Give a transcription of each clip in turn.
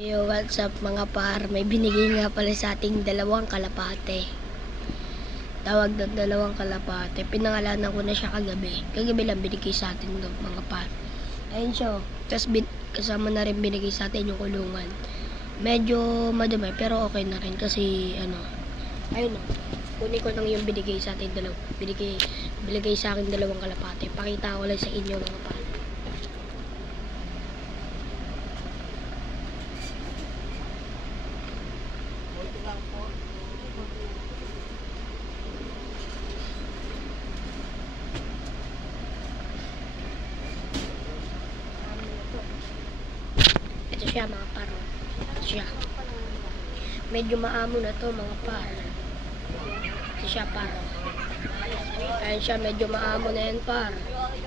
Yo, what's up mga par? May binigay nga pala sa ating dalawang kalapate. Tawag na dalawang kalapate. Pinangalanan ko na siya kagabi. Kagabi lang binigay sa atin doon mga par. Ayun siya. Tapos kasama na rin binigay sa atin yung kulungan. Medyo madumi pero okay na rin kasi ayun o. Kunin ko lang yung binigay sa atin binigay sa akin dalawang kalapate. Pakita ko lang sa inyo mga par. Ito siya mga par. Ito siya. Medyo maamo na to mga par. Ito siya par. Ayan siya, medyo maamo na yan par.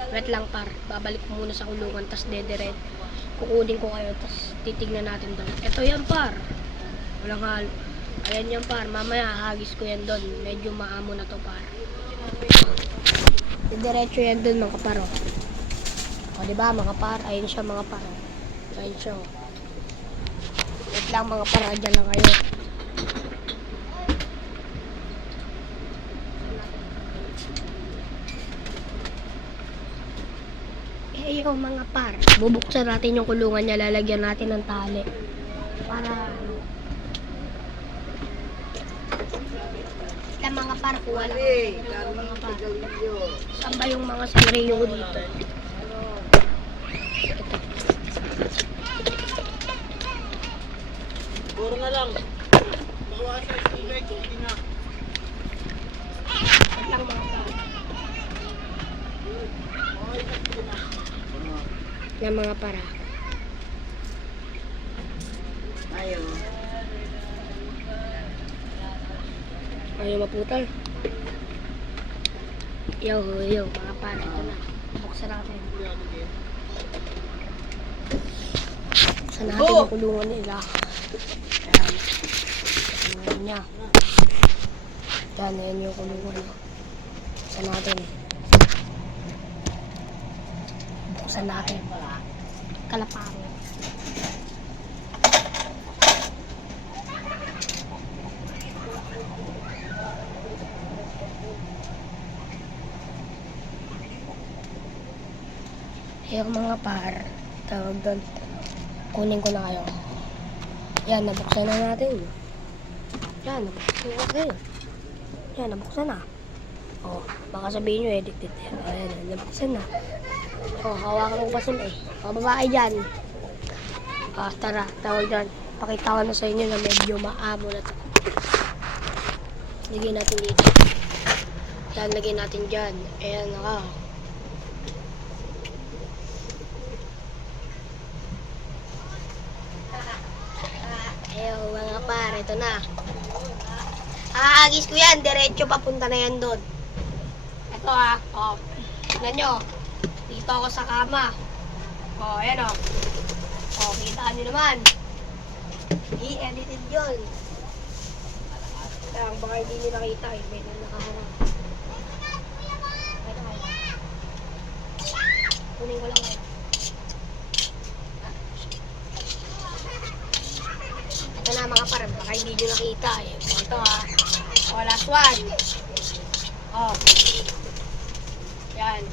Wait lang par. Babalik ko muna sa kulungan tas dederet. Kukunin ko kayo tas titignan natin doon. Ito yan par. Walang halo. Ayan yan par. Mamaya hagis ko yan doon. Medyo maamo na to par. Diretso yan doon mga par. O diba mga par? Ayan siya mga par. Ayan siya. Wait lang mga par. Dyan lang kayo. Yung mga par, bubuksan natin yung kulungan niya, lalagyan natin ng tali para mga par, kuha lang mga par. Saan ba yung mga sanrio dito? Ito. Puro na lang. Bawasan yung tubig, hindi na. Ito lang mga par. Yan mga para. Ayaw. Ayaw maputal. Yo, mga para. Ito na. Buksan natin. Buksan natin yung kulungan nila. Ayan. Kulungan niya. Ayan yung kulungan niya. Buksan natin. Buksan natin. Kalapang. Yung mga par, tawag doon. Kunin ko na kayo. Yan, nabuksan na natin. Yan, nabuksan na natin. Yan, nabuksan na. O, baka sabihin nyo, edit. Ayan, nabuksan na. O, hawakan ko pa sila eh. O, babae dyan. Tara, tawag dyan. Pakita ko na sa inyo na medyo maamo na ito. Lagyan natin dito. Yan, lagyan natin dyan. Ayan, naka. Ayaw, mga par, ito na. Aagis ko yan, diretso papunta na yan doon. Ito o. Tignan nyo. Dito ako sa kama. O, ayan o. O, kitaan nyo naman. I-edited yun. Kaya baka hindi nyo nakita eh. May nakahanga. Ito. Kunin ko lang eh. Ito na mga par, baka hindi nyo nakita eh. Ito O, last one. O. Yan.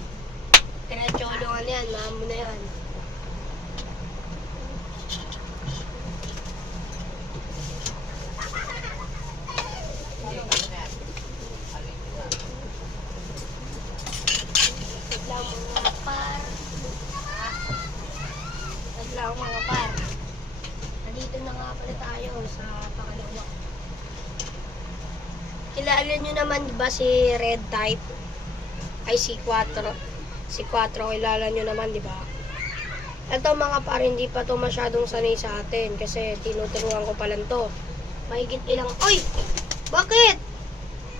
Diretso kulungan yan, maamo na yan. Saglaw mga par. Nandito na nga pala tayo sa pakalawa. Kilala nyo naman ba si Red Type? Ay si 4. Si 4 kilala nyo naman, di ba? Ito mga par, hindi pa to masyadong sanay sa atin kasi tinuturuan ko pa lang to. Mahigit ilang... Oy! Bakit?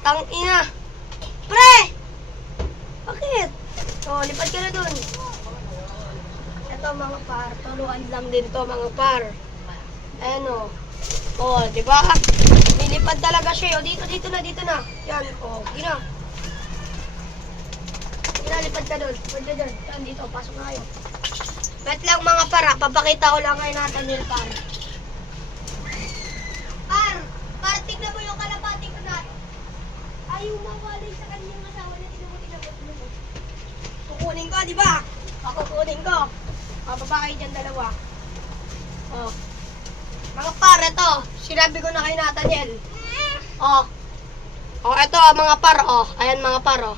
Tangina! Pre! Bakit? O, lipad ka na dun. Ito mga par, turuan lang din to mga par. Ayan o. O, di ba? Nilipad talaga siya. O, dito na. Yan, o, gina. Lipad ka doon. Lipad ka doon. Yan, dito. Pasok na kayo. Wait lang mga para. Papakita ko lang kayo natin yung para. Ayaw mawalay sa kanyang asawa na tinamot. Kukunin ko, di ba? Kukunin ko. Babae dyan dalawa. Oh. Mga par, ito. Sinabi ko na kay Nathaniel. Oh. Oh, ito mga par. Oh, ayan mga par. Oh.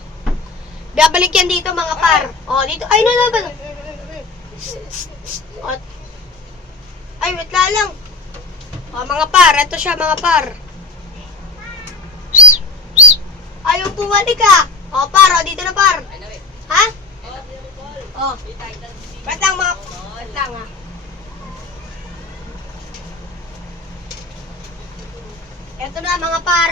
Babalik yan dito mga par. Oh, dito. Ay, no. Oh. Ay, wait lang. Oh, mga par. Ito siya mga par. Ayaw bumalik ka. Oh, par. Oh, dito na par. Ha? Oh. Wait lang mga. Wait lang ha. Ito na mga par.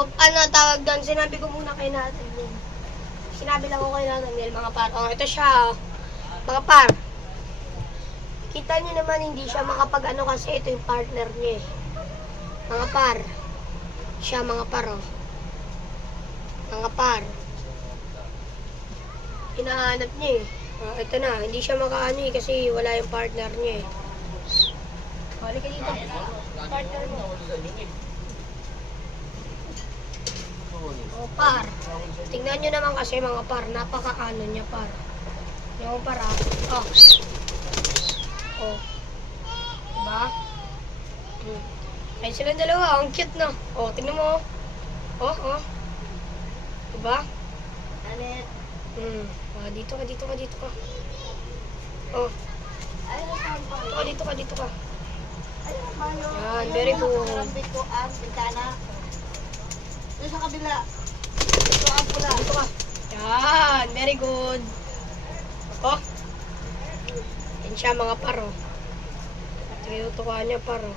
Ano tawag doon? Sinabi ko muna kay Nathaniel. Sinabi lang ko kay Nathaniel mga par. Oh, ito siya. Mga par. Kita niyo naman hindi siya makapag-ano kasi ito yung partner niya eh. Mga par. Siya mga par oh. Mga par. Hinahanap niya eh. Oh, ito na. Hindi siya makaano eh kasi wala yung partner niya eh. Balik ka dito. Partner mo. Oh, par. Tingnan nyo naman kasi mga par. Napaka-ano niya par. Yung par ah. Oh. Oh. Diba? Ay sila dalawa. Ang cute na. Oh, tingnan mo. Oh, oh. Diba? Alit. Ah, dito ka, dito ka, dito ka. Oh. Dito ka, dito ka. Yan, very good. Karambit ko ang bintana. Doon sa kabila. Ito ang pula. Dito ka. Yan, very good. Oh. Yan siya mga paro. Tinutukan niya paro.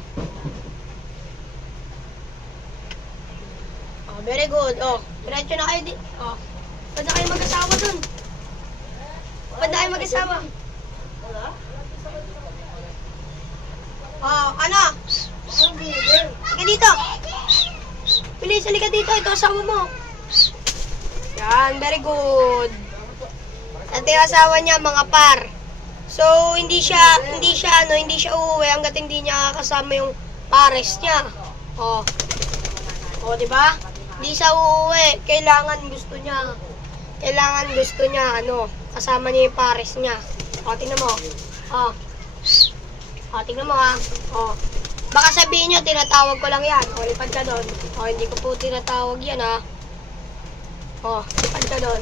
Oh, very good. Oh, diretso na kayo di. Oh. Pwede kayo mag-asawa dun. Pwede kayo mag-asawa. Oh, ano? Halika dito. Bilis, halika dito. Ito asawa mo. Yan, very good. Ito yung asawa niya, mga par. So, hindi siya uuwi hangga't hindi niya kasama yung pares niya. Oh. Oh, di ba? Hindi siya uuwi. Kailangan gusto niya, kasama niya yung pares niya. O, tingnan mo. O. O, tingnan mo ha. O. Baka sabihin niyo, tinatawag ko lang yan. O, lipad ka doon. O, hindi ko po tinatawag yan ha. O, lipad ka doon.